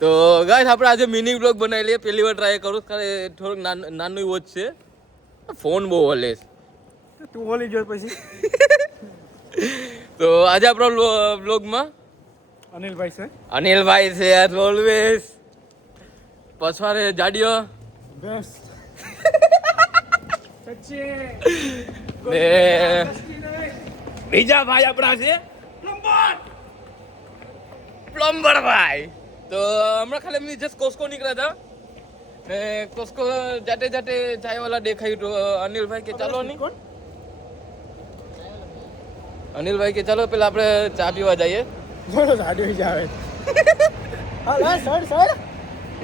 તો ગાઈસ આપણે આજે મિની બ્લોગ બનાવી લઈએ. પહેલી વાર ટ્રાય કરું, થોડુંક નાનું વોચ છે. ફોન બહુ હલે તું ઓલી જો પછી. તો આજે આપણા બ્લોગમાં અનિલભાઈ છે એઝ ઓલવેઝ. પછવારે જાડિયો બસ ને બીજા ભાઈ આપણા છે પ્લમ્બર ભાઈ. તો હમણાં ખાલી એમની જસ્ટ કોસ્કો નીકળ્યા હતા ને કોસ્કો જાતે જાતે ચાય વાળા દેખાયું તો અનિલભાઈ કે ચાલો નહીં, અનિલભાઈ કે ચાલો પેલા આપણે ચા પીવા જઈએ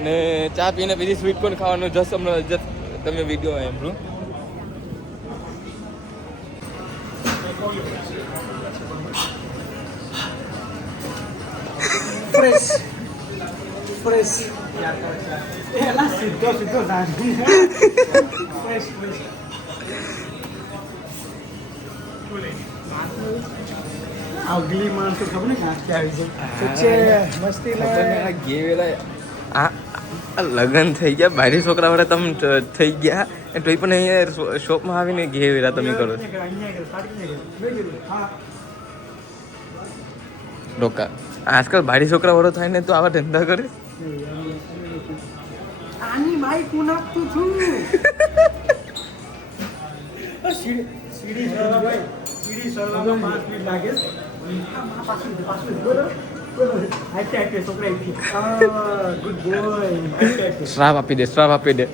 ને ચા પીને બીજી સ્વીટ કોર્ન ખાવાનું જસ્ટ હમણાં જસ્ટ તમે વિડીયો એમનું ફ્રેશ એલા સીધો ફ્રેશ અગલી માણસો ખબર ને ક્યાં આવી છે મસ્તી આ લગન થઈ ગયા, બારી છોકરા વાળા તમે થઈ ગયા તોય પણ અહીંયા શોપમાં આવીને ઘેવેલા તમે કરો ડોકા. આજકાલ બારી છોકરા વાળો થાય ને તો આવા ધંધા કરે. આની માઈક હું નાખતું છું. સીડી સળવામાં 5 મિનિટ લાગે. શ્રાપ આપી દે, શ્રાપ આપી દે.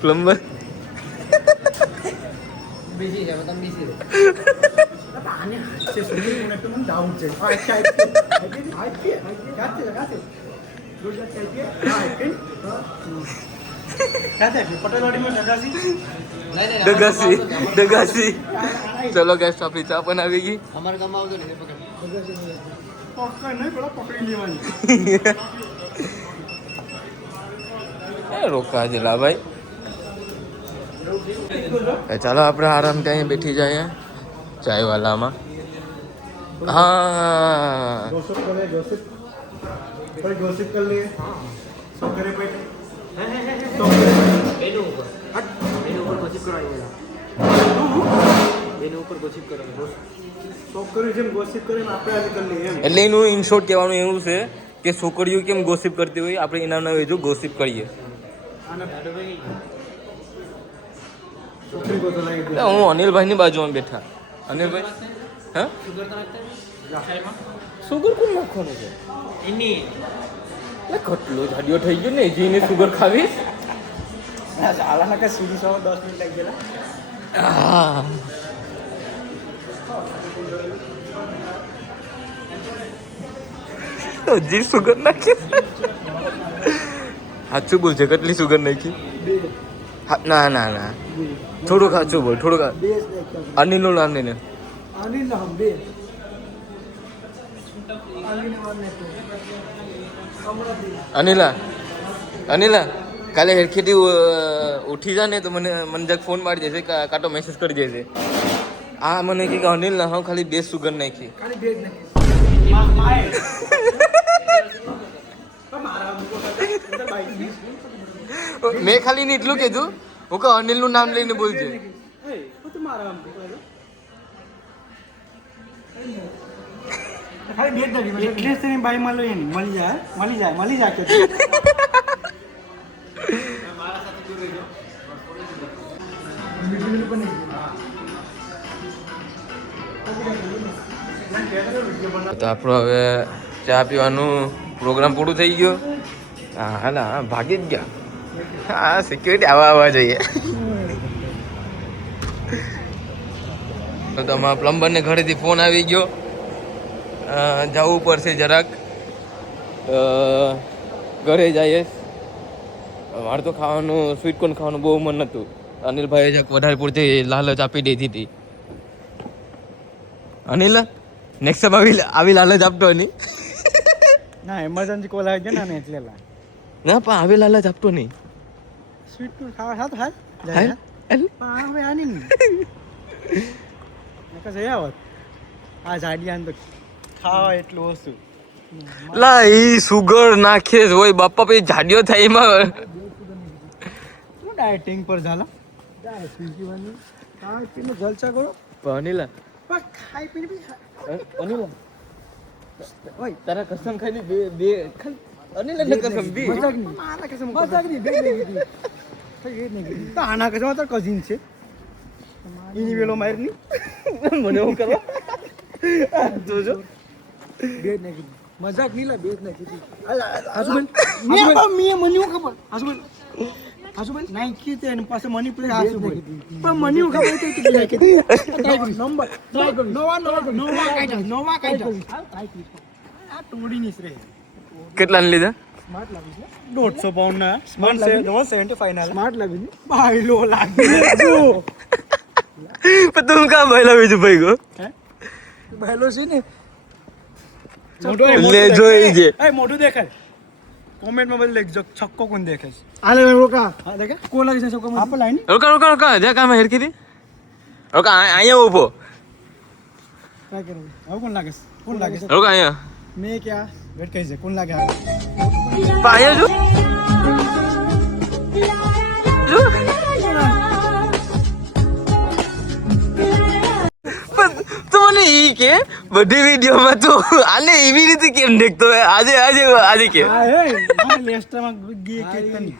પ્લમ્બર બીજી છે તમે બીજી રે આને છે સુની મને તો મને ડાઉટ છે આ ચાઈ ગાતે રોજ ચાઈ હા ગાતે પટેલવાડીમાં ડગાસી. ચલો ગેસ આપણી ચા પણ આવી ગઈ. અમાર ગામમાં આવતો ને પકડી નહીં પેલા પકડી લેવાની રોકા જેલા ભાઈ. ચાલો આપણે આરામ ત્યાં બેઠી જઈએ ચાય વાલામાં. હા ગોસિપ कर लिए सब करे पे मेनू ऊपर गॉसिप कराएगा मेनू ऊपर गॉसिप कराएगा सब करे જેમ ગોસિપ કરે આપણે આજે કરી લઈએ એટલે એનું ઇન શોર્ટ કહેવાનું એવું છે કે છોકરીઓ કેમ ગોસિપ કરતી હોય આપણે એના નામે જો ગોસિપ કરીએ. હું અનિલભાઈની બાજુમાં બેઠા. અનિલભાઈ હા સુગર કોણ નાખવાનું છે એની કેટલો જાડિયો થઈ ગયો ને જીને સુગર ખાવી. આલાના કે સીધી 10 મિનિટ લાગી ગયેલા. જી સુગર નાખી. સાચું બોલ છે કેટલી સુગર નાખી? ના ના ના થોડુંક સાચું બોલ, થોડુંક. અનિલનું નામ લઈને અનિલ નામ બે અનિલા કાલે હેરખેથી ઉઠી જા ને તો મને જરાક ફોન મારી દેશે કાં તો મેસેજ કરી દેશે. આ મને કે અનિલ ના હા ખાલી 2 સુગર નાખી. મેં ખાલી ને એટલું કીધું હું કે અનિલનું નામ લઈને બોલજે. એટલે જ બાઈ માં લઈએ મળી જાય કે તો આપણો હવે ચા પીવાનું પ્રોગ્રામ પૂરું થઈ ગયો. હા ના ભાગી જ ગયા. હા સિક્યુરિટી આવવા જોઈએ. તો તમારા પ્લમ્બરને ઘરેથી ફોન આવી ગયો, જવું પડશે જરાક. ઘરે જઈએ. મારે તો ખાવાનું સ્વીટ કોર્ન ખાવાનું બહુ મન હતું. અનિલભાઈએ જરાક વધારે પૂરતી લાલચ આપી દીધી હતી. અનિલ નેક્સ્ટ ટાઈમ આવી લાલચ આપતો નહીં. ના એમરજન્સી કોલ આવી ગયો ને એટલે ના પણ આવી લાલચ આપતો નહીં. સ્વીટ કોર્ન ખાવા હાથ હાલ હવે આની ને નકા જઈ આવત આ જાડિયાન તો ખાવા એટલું ઓછું લા ઈ સુગર નાખે હોય બાપા પછી જાડિયો થાય એમાં શું ડાયટિંગ પર ઝાલા ડાયટિંગ જીવનની ખાઈ પીને જલસા કરો અનિલા પણ ખાઈ પીને બી અનિલા ઓય તારા કસમ ખાઈને બે અનિલા ને કસમ બી મજાક નહીં મારા કસમ મજાક નહીં બે નહીં કીધી તો એ નહીં કીધી તો આના કસમ તો કઝિન છે એની વેલો મારની મને હું કરવા જોજો બે નહીં કીધી મજાક નહીં લા બે નહીં કીધી હાસુબેન મે મને હું ખબર હાસુબેન નાખી તે એની પાસે મની પ્લેટ હાસુબેન પણ મને હું ખબર કે કેટલી કીધી નંબર ટ્રાય કરો નવા કાઢા આ તોડીની છે કેટલા ને લીધા સ્માર્ટ લાગી છે 150 પાઉન્ડ ના સ્માર્ટ છે 175 ના સ્માર્ટ લાગી છે બાયલો લાગી જો પણ તું કા ભાઈલા બીજું ભાઈ ગો હે બાયલો છે ને લે જોઈ જે એ મોટું દેખાય કોમેન્ટ માં બોલ લેજો છક્કો કોણ દેખે છે આલે રોકા હા દેખે કોણ લાગે છે છક્કો આપો લાઈન રોકા જા કામ હેરકી દી રોકા અહીંયા ઉભો ટ્રાય કરો હવે કોણ લાગે છે રોકા અહીંયા મેં ક્યાં વેટ કરી છે કોણ લાગે પાયા જો તો મને ઈ કે બધી વિડીયોમાં તો આલે એવી રીતે કેમ દેખતો હોય આજે કે હા હે મારે લેસ્ટરમાં ગી કે તની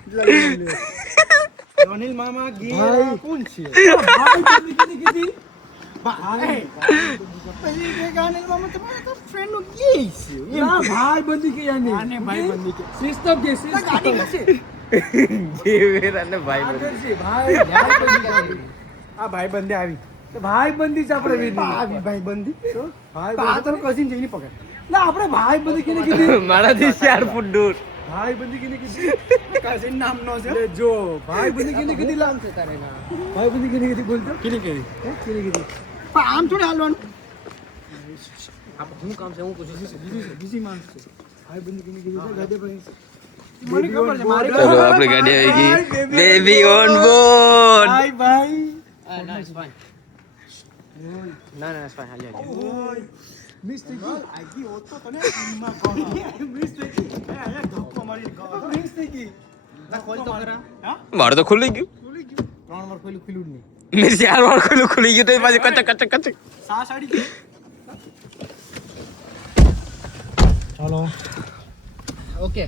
રોનિલ મામા ગી કોણ છે ભાઈ કીધી ભાઈ પહેલી કે ગાનિલ મામા તમારા ફ્રેન્ડ નો ગી છે ના ભાઈ બંધી કે યાની આને ભાઈ બંધી કે સિસ્ટમ કે સિસ્ટમ ગાડી કરશે જે વેરાને ભાઈ કરશે ભાઈ બંધી આ ભાઈ બંધી આવી તો ભાઈ બંધી છે આપણે વીર આવી ભાઈ બંધી ભાઈ પાતર કસીન જઈને પકડ ના આપણે ભાઈ બંધી કેને કીધી મારાથી 4 ફૂટ દૂર ભાઈ બંધી કેને કીધી કસીન નામ નો છે લે જો ભાઈ બંધી કેને કીધી નામ છે તારે ના ભાઈ બંધી કેને કીધી બોલતો કેને કીધી કેને કીધી પણ આમ થોડી હાલવાનું હું કામ છે હું પૂછું બીજી માણસ છે ભાઈ બંધી કેને કીધી છે ગાડે ભાઈ મને ખબર છે મારી ચલો આપણી ગાડી આવી ગઈ બેબી ઓન બોર્ડ ભાઈ ભાઈ No, it's fine. No, it's fine. I'll ઓય મિસ્ટેક આગી હોતો તને માં કહો મિસ્ટેક આ ધક્કો મારી ગયો મિસ્ટેક ના ખોલ તો કરા હા મારે તો ખુલી ગયું ખુલી ગયું 3 વાર ખોલ્યું નહીં મેં 4 વાર ખુલી ગયું તો એ પાછું કચક સા સાડી ગઈ ચાલો Okay.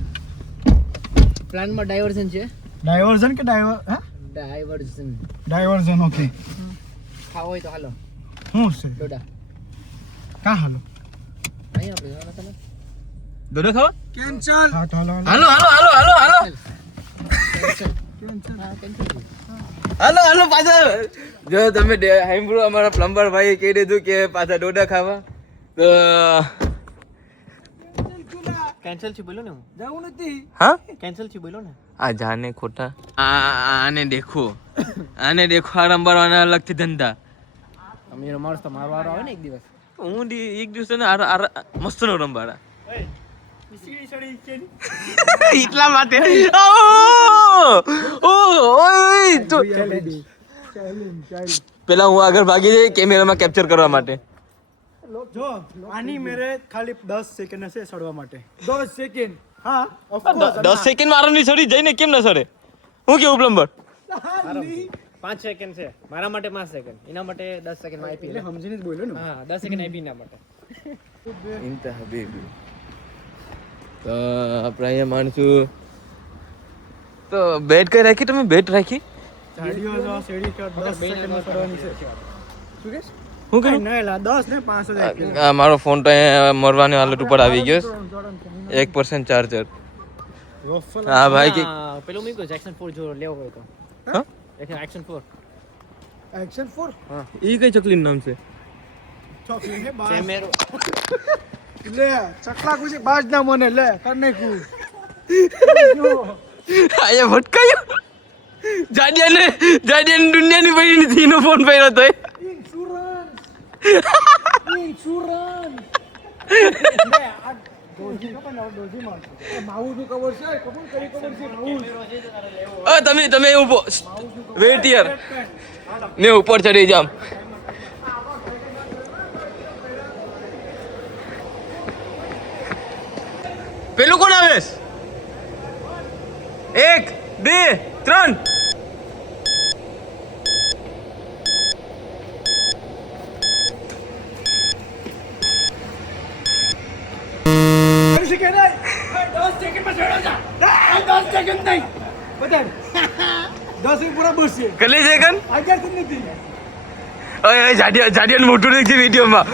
Plan માં ડાયવર્ઝન છે. ડાયવર્ઝન કે હા ડાયવર્ઝન ઓકે ખાવ હોય તો હાલો. હું છે ડોડા. કા હાલો અહીંયા આપણે જવાના તમે. દોડો ખાવા કેન્સલ હા તો હાલો હાલો પાછા જો તમે હાઈમ્બ્રો અમારા પ્લમ્બર ભાઈ કહી દીધું કે પાછા ડોડા ખાવા તો કેન્સલ થી બોલો ને હું. જવું નથી હા કેન્સલ થી બોલો ને. આ જાને ખોટા આને દેખો આરંબર અલગથી ધંધા અમીરો માણસ તો મારવા આવે ને એક દિવસ. હું એક દિવસ ને મસ્ત નો રંબાડા સીડી સડી કે એટલા માટે પેલા હું આગળ ભાગી જઈ કેમેરામાં કેપ્ચર કરવા માટે જો આની મેરે ખાલી 10 સેકન્ડ હશે સડવા માટે 10 સેકન્ડ હા ઓફ કોર્સ 10 સેકન્ડ મારાની સડી જઈને કેમ ના સડે હું કેવું પ્લમ્બર 5 સેકન્ડ છે મારા માટે 5 સેકન્ડ એના માટે 10 સેકન્ડ માં આપી એટલે સમજીને જ બોલ્યો ને હા 10 સેકન્ડ આપી એના માટે. ઇન્તા હબીબી તો આપણે અહીંયા માણશું તો બેટ કઈ રાખી તમે બેટ રાખી જાડીઓ જો સીડી કટ 10 સેકન્ડમાં સડવાની છે શું કે હું કહ્યું નહીં લા 10 ને 5 આ મારો ફોન તો અહીંયા મરવાની હાલત ઉપર આવી ગયો 1% ચાર્જર હા ભાઈ કે પેલું મૂક્યું છે એક્શન 4 જો લેવો હોય તો. હા એક્શન 4 એક્શન 4 ઈ કઈ ચકલીનું નામ છે ચોકલી હે બાજ કેમેરો લે ચકલા કુછી બાજ ના મને લે કર નાખું આયા ભટકાયો જાડિયાને દુનિયાની પડી નથી એનો ફોન પડ્યો તો ઇન્સ્યોરન્સ લે માઉસનું કવર છે ખબર કઈ કવર છે માઉસ તમે ઉભો વેટ યાર ને ઉપર ચડી જામ પેલું કોણ આવે 1 2 3 સેકન્ડ 10 સેકન્ડમાં ચડો જા 10 સેકન્ડ નહીં બતાવ 10 પૂરા બસશે કેટલી સેકન્ડ આગળ તો નથી ઓય જાડિયાનું મોટું દેખી વિડીયોમાં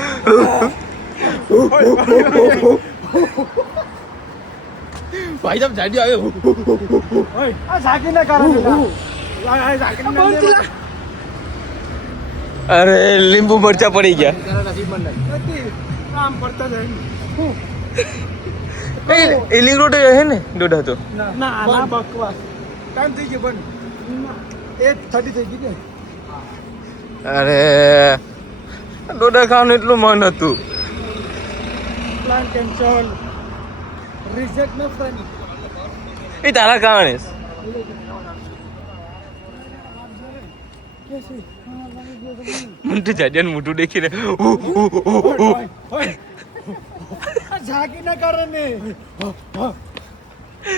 ભાઈ સાહેબ જાડિયો આવ્યો ઓય આ ઝાકીના કારણે આ ઝાકીના અરે લીંબુ મરચા પડી ગયા નથી કામ પડતા જાય એ લીંગ રોડ હે ને દોઢા તો ના બકવાસ ટાઈમ થઈ ગયો બંધ 8:30 થઈ ગઈ ને અરે દોઢા ખાવાનું એટલું મન હતું પ્લાન કેન્સલ રિઝલ્ટ ન ફ્રેન્ડ એ તારા કારણે મને તો જાડિયાનું મોટું દેખીને ઝાકીના કારણે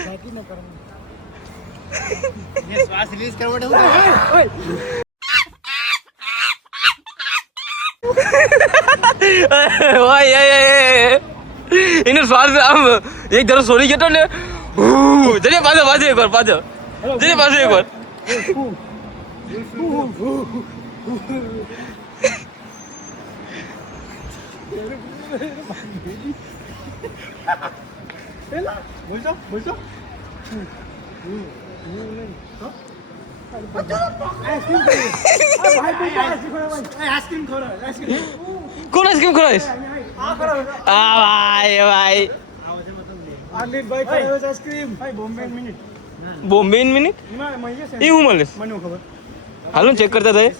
ઝાકીના કારણે શ્વાસ રિલીઝ કરવા એનો શ્વાસ આમ એક ધારો સોરી ગયો ને જઈએ પાછો એકવાર જઈએ પાછો એકવાર બોલજો આઈસ્ક્રીમ કોણ આઈસ્ક્રીમ ખવડાવીશ ભાઈ આનિલ ભાઈ ખાયો આઈસ્ક્રીમ ભાઈ બોમ્બે ઇન મિનિટ એ હું મળે મને ખબર હાલો ચેક કરતા થાય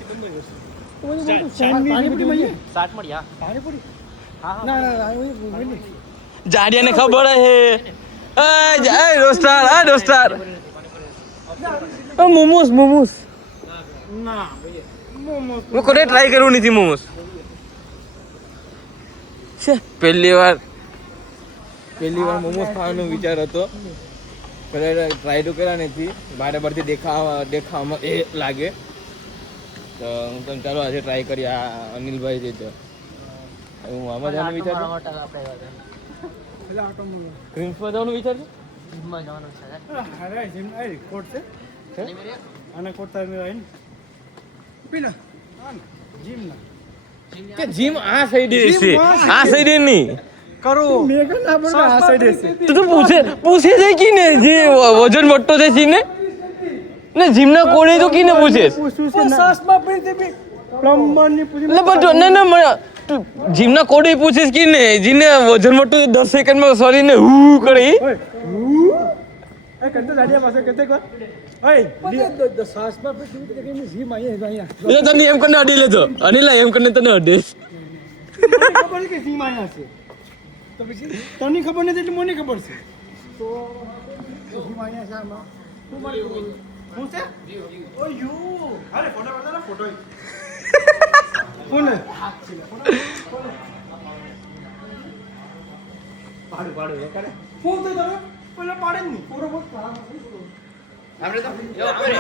જાડિયાને ખબર હે દોસ્તાર મોમોસ ના મોમોસ હું કોને ટ્રાય કર્યું નથી મોમોસ છે પહેલી વાર મોમોસ ખાવાનો વિચાર હતો પહેલા ટ્રાય તો કર્યા નથી બરાબરથી દેખાવામાં એ લાગે તો હું તમે ચાલો આજે ટ્રાય કરી આ અનિલભાઈ છે તો હું આમાં જવાનું વિચાર ક્રિમ્સમાં જવાનું વિચાર છે અરે જીમ આઈ કોટ છે આને કોટ થાય આઈ પીના જીમ ના કે જીમ આ સાઈડે છે આ સાઈડે નહીં કરો મેગન ના બોલ આ સાઈડ છે તું પૂછે છે કે ને જે વજન મોટો છે જીને ને જીમના કોણે તો કીને પૂછે સાસમાં પડી તે પ્લમ્બર ની પૂછી એટલે પણ ના તું જીમના કોડે પૂછીશ કે ને જીને વજન મોટું 10 સેકન્ડમાં સોરી ને હું કરે એ કંતે દાડિયા પાસે કંતે કર ઓય સાસમાં પડી તે કે જીમ આયા એટલે તને એમ કરીને અડી લેજો અનિલા એમ કરીને તને અડે ખબર કે જીમ આયા છે તો પછી તને ખબર નથી એટલે મને ખબર છે તો જીમ આયા છે આમાં તું મારી હું છે ઓ યુ અરે ફોટો બતાવો ફોટો કોણ પાડું એ કરે ફોન તો તમે પેલા પાડે જ નહીં પૂરો બહુ ખરાબ આપણે તો જો આપણે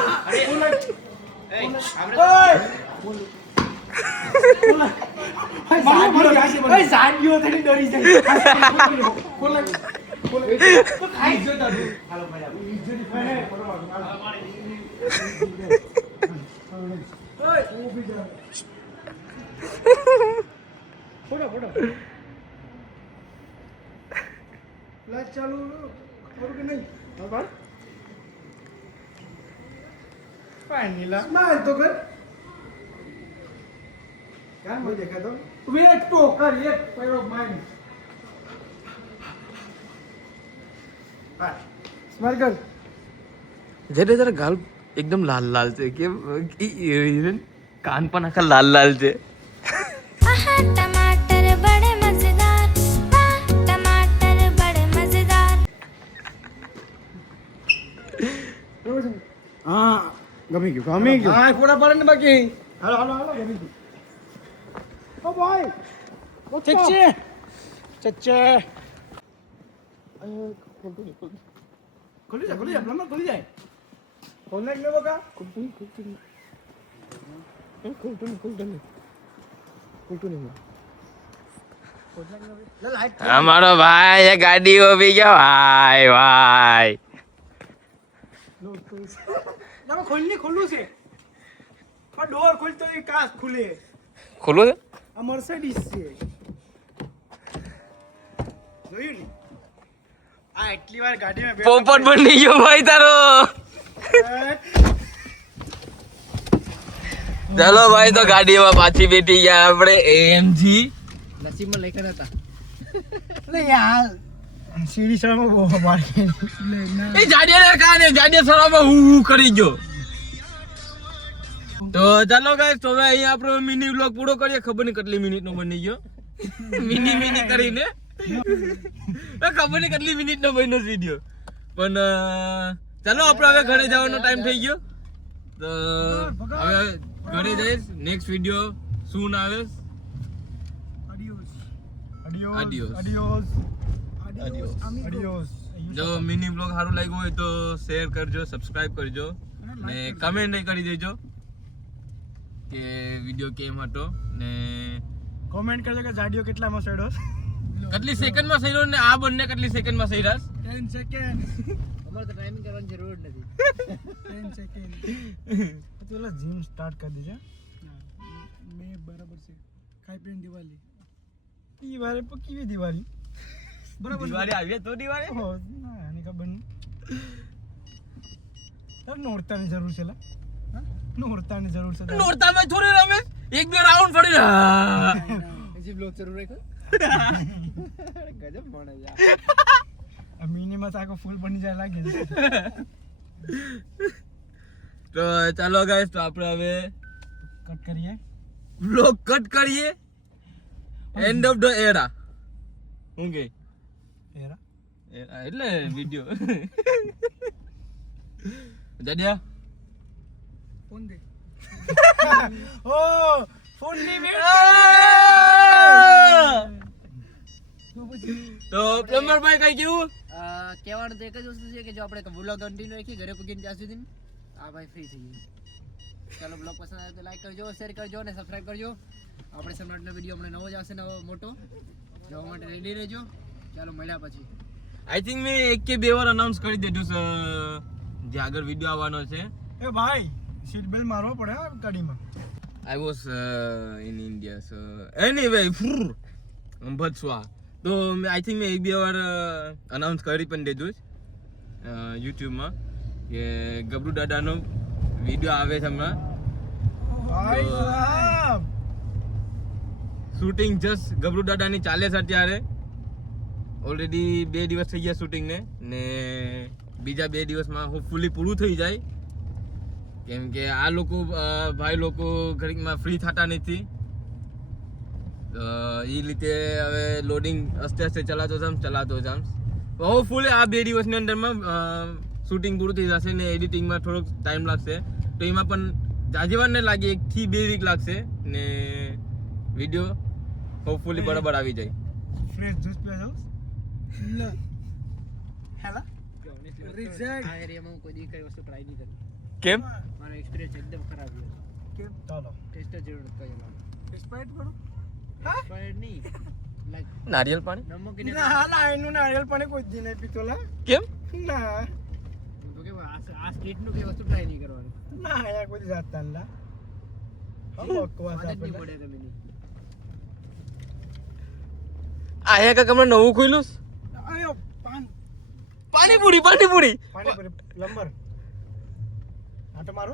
ચાલુ કરું કે નહીં બરાબર ફાઇન નીલા સ્માઈલ તો કર क्या मैं देखा तो वेट तो कर एक पैर ऑफ माइंड स्माइल कर જેને તારા ગાલ એકદમ લાલ લાલ છે કે કાન પણ આખા લાલ લાલ છે टमाटर बड़े मजेदार टमाटर बड़े હા ગમી ગયું હા ફોટા પડે ને બાકી હાલો હાલો હાલો ગમી ગયું ઓ ભાઈ ઠીક છે ચચ્ચે ખોલી જાય પ્લમ્બર ખોલી જાય ખોલ નાખ લે બકા અમારો ભાઈ એ ગાડી ઉભી ગયો ભાઈ ભાઈ ના ખોલવું છે પણ ડોર ખોલતો એ કાચ ખુલે ખુલ્લું છે આ મર્સિડીઝ છે જોયું ને આ એટલી વાર ગાડીમાં પોપટ બની ગયો ભાઈ તારો ચાલો ભાઈ તો ગાડીમાં પાછી બેઠી ગયા આપણે એએમજી નસીબમાં લખ્યા હતા અરે યાર સીડી સરમાં બહુ મારી એ જાડિયા કાને જાડિયા સરામાં હું કરી ગયો તો ચાલો ગાઈસ તો હવે અહીંયા આપણો મિની વ્લોગ પૂરો કરીએ ખબર નહીં કેટલી મિનિટ નો બની ગયો મિની કરીને ખબર નહીં કેટલી મિનિટ નો બન્યો વિડિયો પણ ચાલો આપણે હવે ઘરે જવાનો ટાઈમ થઈ ગયો તો હવે ઘરે જઈશ નેક્સ્ટ વિડિયો સૂન આવે Adios. જો મિની વ્લોગ સારું લાગ્યું હોય તો શેર કરજો સબસ્ક્રાઇબ કરજો ને કમેન્ટ કરી દેજો કે વિડિયો કેમ હતો ને કોમેન્ટ કરજો કે જાડિયો કેટલામાં સડ્યો કેટલી સેકન્ડમાં સહીરો ને આ બંને કેટલી સેકન્ડમાં સહીરાસ 10 સેકન્ડ તમારે તો ટાઈમિંગ કરવાની જરૂર જ નથી 10 સેકન્ડ તો ઓલા જીમ સ્ટાર્ટ કરી દેજે મે બરાબર છે ખાઈ પીને દિવાળી પક્કી દિવાળી બરાબર દિવાળી આવી તો દિવાળી હો ના આની ખબર નહીં તાર નોરતાની જરૂર છે લા નોરતાની જરૂર છે નોરતામાં થોડી રમે એક બે રાઉન્ડ પડી હજી બ્લોગ શરૂ રાખ્યો ગજબ મને યાર આ મિનિમાં આખો ફૂલ બની જાય લાગે છે તો ચાલો ગાઈસ તો આપણે હવે કટ કરીએ વ્લોગ કટ કરીએ એન્ડ ઓફ ધ એરા હું કે એરા એટલે વિડિયો જાડિયા ફોન દે ઓ ફોન ની તો પ્લમ્બર ભાઈ કઈ કેવું કહેવાનું તો એક જ વસ્તુ છે કે જો આપણે વ્લોગ કન્ટિન્યુ રાખી ઘરે પૂગીને ત્યાં સુધી આ ભાઈ ફ્રી થઈ ગયું ચાલો બ્લોગ પસંદ આવે તો લાઈક કરજો શેર કરજો અને સબસ્ક્રાઇબ કરજો આપણે સમ્રાટનો વિડીયો હમણાં નવો જ આવશે નવો મોટો જોવા માટે રેડી રહેજો ચાલો મળ્યા પછી આઈ થિંક મેં એક કે બે વાર અનાઉન્સ કરી દીધું છે જે આગળ વિડીયો આવવાનો છે એ ભાઈ સીટ બેલ્ટ મારવો પડે આ ગાડીમાં I was in India, so anyway, Bhatswa. તો આઈ થિંક મેં એક બે વાર અનાઉન્સ કરી પણ દીધું યુટ્યુબમાં કે ગબરુ દાદાનો વિડીયો આવે છે હમણાં ભાઈ સાહેબ શૂટિંગ જસ્ટ ગબરુ દાદાની ચાલે છે અત્યારે ઓલરેડી 2 દિવસ થઈ ગયા શૂટિંગને ને બીજા 2 દિવસમાં હોપફુલી પૂરું થઈ જાય કેમ કે આ લોકો ભાઈ લોકો ઘડીકમાં ફ્રી થતા નથી એ રીતે હવે લોડિંગ આસ્તે આસ્તે ચલાતો જામ હોપફુલી આ 2 દિવસની અંદરમાં શૂટિંગ પૂરું થઈ જશે ને એડિટિંગમાં થોડોક ટાઈમ લાગશે તો એમાં પણ જાજીવાર ને લાગે 1 થી 2 વીક લાગશે ને વિડીયો હોપફુલી બરાબર આવી જાય ફ્રેશ જ્યુસ પીવા જાવ ના હેલા રિજેક્ટ આ એરિયામાં હું કોઈ દી કઈ વસ્તુ ટ્રાય નહીં કરી કેમ મારો એક્સપિરિયન્સ એકદમ ખરાબ ગયો કેમ ચાલો ટેસ્ટ જ જરૂર નથી કરેલો એક્સપાયર્ડ કરો પણ નહીં લાઈક નારિયેલ પાણી નમક ના ના એનું નારિયેલ પાણી કોઈ દી નહીં પીતો લા કેમ ના તો કે આ સ્ટ્રીટનું કઈ વસ્તુ ટ્રાય નહીં કરવાની ના અહીંયા કોઈ જાતતા લા હમ બકવાસ આદત નહીં આપણે પડે તમે નહીં આયા કા કમરે નવું ખોલ્યું આયો પાણીપુરી પાણી લંબર આટો મારો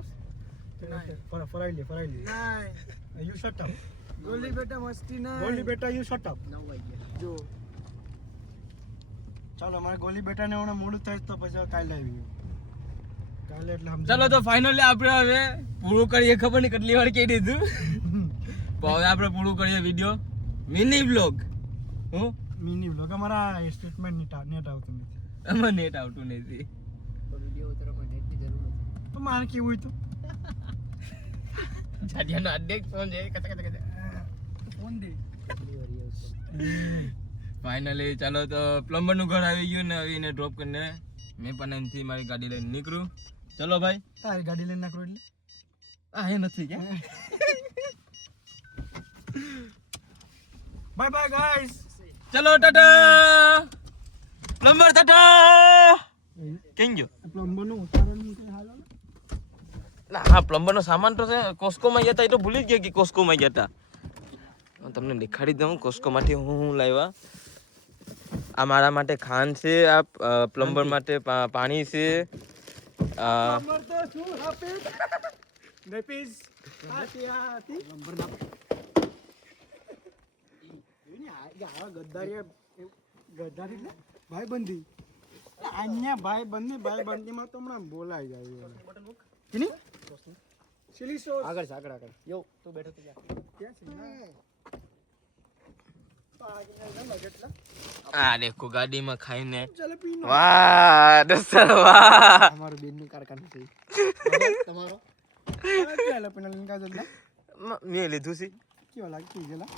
ફરાઈ લે ના યુ શટ અપ ગોલી બેટા મસ્તી ના ગોલી બેટા યુ શટ અપ 9 વાગ્યા જો ચાલો અમારે ગોલી બેટા ને હમણાં મોડું થાય તો પછી કાલે આવી કાલે એટલે ચાલો તો ફાઇનલી આપણે હવે પૂરું કરીએ ખબર નહીં કેટલી વાર કહી દીધું તો હવે આપણે પૂરું કરીએ વિડીયો મિની વ્લોગ હું મિની વ્લોગ અમારા સ્ટેટમેન્ટ નેટ આવતું નથી આમાં નેટ આવતું નથી તો વિડીયો ઉતારવા નેટની જરૂર નથી તો મારે કેવું હોય તો જાડિયાનો અડ્ડેક ફોન છે કચા કચા કચા ફોન દે ફાઇનલી ચાલો તો પ્લમ્બર નું ઘર આવી ગયું ને હવે એને ડ્રોપ કરીને મેં પણ અહીંથી મારી ગાડી લઈને નીકળું ચલો ભાઈ તારી ગાડી લઈને નાખો એટલે આ એ નથી કે બાય બાય ગાઈસ ચલો ટાટા પ્લમ્બર ટાટા કેમ ગયો પ્લમ્બર નું ઉતારવાનું કઈ હાલ આવે ના હા પ્લમ્બર નો સામાન તો છે કોસ્કોમાં ગયા હતા એ તો ભૂલી જ ગયા કે કોસ્કોમાં ગયા હતા હું તમને દેખાડી દઉં કોસ્કોમાંથી હું લાવ્યા આ મારા માટે ખાંડ છે આ પ્લમ્બર માટે પાણી છે પ્લમ્બર તો શું આપે ગપીસ આતી પ્લમ્બર ના એની આ ગદ્દારી એટલે ભાઈબંધી અન્ય ભાઈબંધીમાં તો હમણાં બોલાઈ જાય એની ચીલી સોસ આગળ યો તું બેઠો તો જા આ દેખો ગાડીમાં ખાઈને જલેબી વાહ દોસ્તર વાહ અમારું બેનનું કારખાનું છે તમારો જલેબી ના લીંકા જલ્લા મેં લીધું છે કેવા લાગે કે ગેલા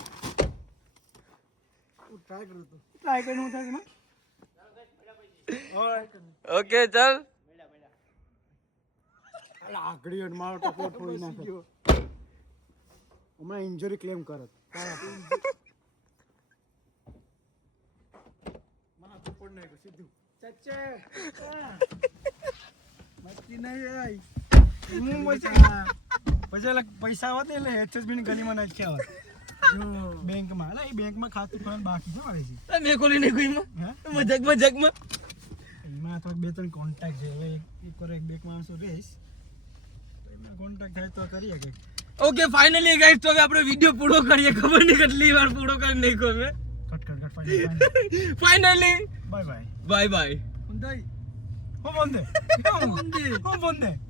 ટ્રાય કરું તો ટ્રાય કરીને હું થાય ઓકે ચાલ આગળી મારો ટકો થોડી નાખે હમણાં ઇન્જરી ક્લેમ કરત પૈસા હોત ને એટલે HSB ની ગલીમાં નાખ્યા હોત બેંકમાં એટલે એ બેંકમાં ખાતું ખોલવાનું બાકી છે મારે મેં ખોલી નાખ્યું મજાકમાં એમાં થોડાક 2-3 કોન્ટેક્ટ છે હવે એક બેંક માણસો રહીશ તો એમાં કોન્ટેક્ટ થાય તો કરીએ કે ઓકે ફાઇનલી ગાઈસ તો હવે આપણે વિડિયો પૂરો કરીએ ખબર નહીં કેટલી વાર પૂરો કરી નાખ્યો મેં cut finally bye bye bye bye હું બંધે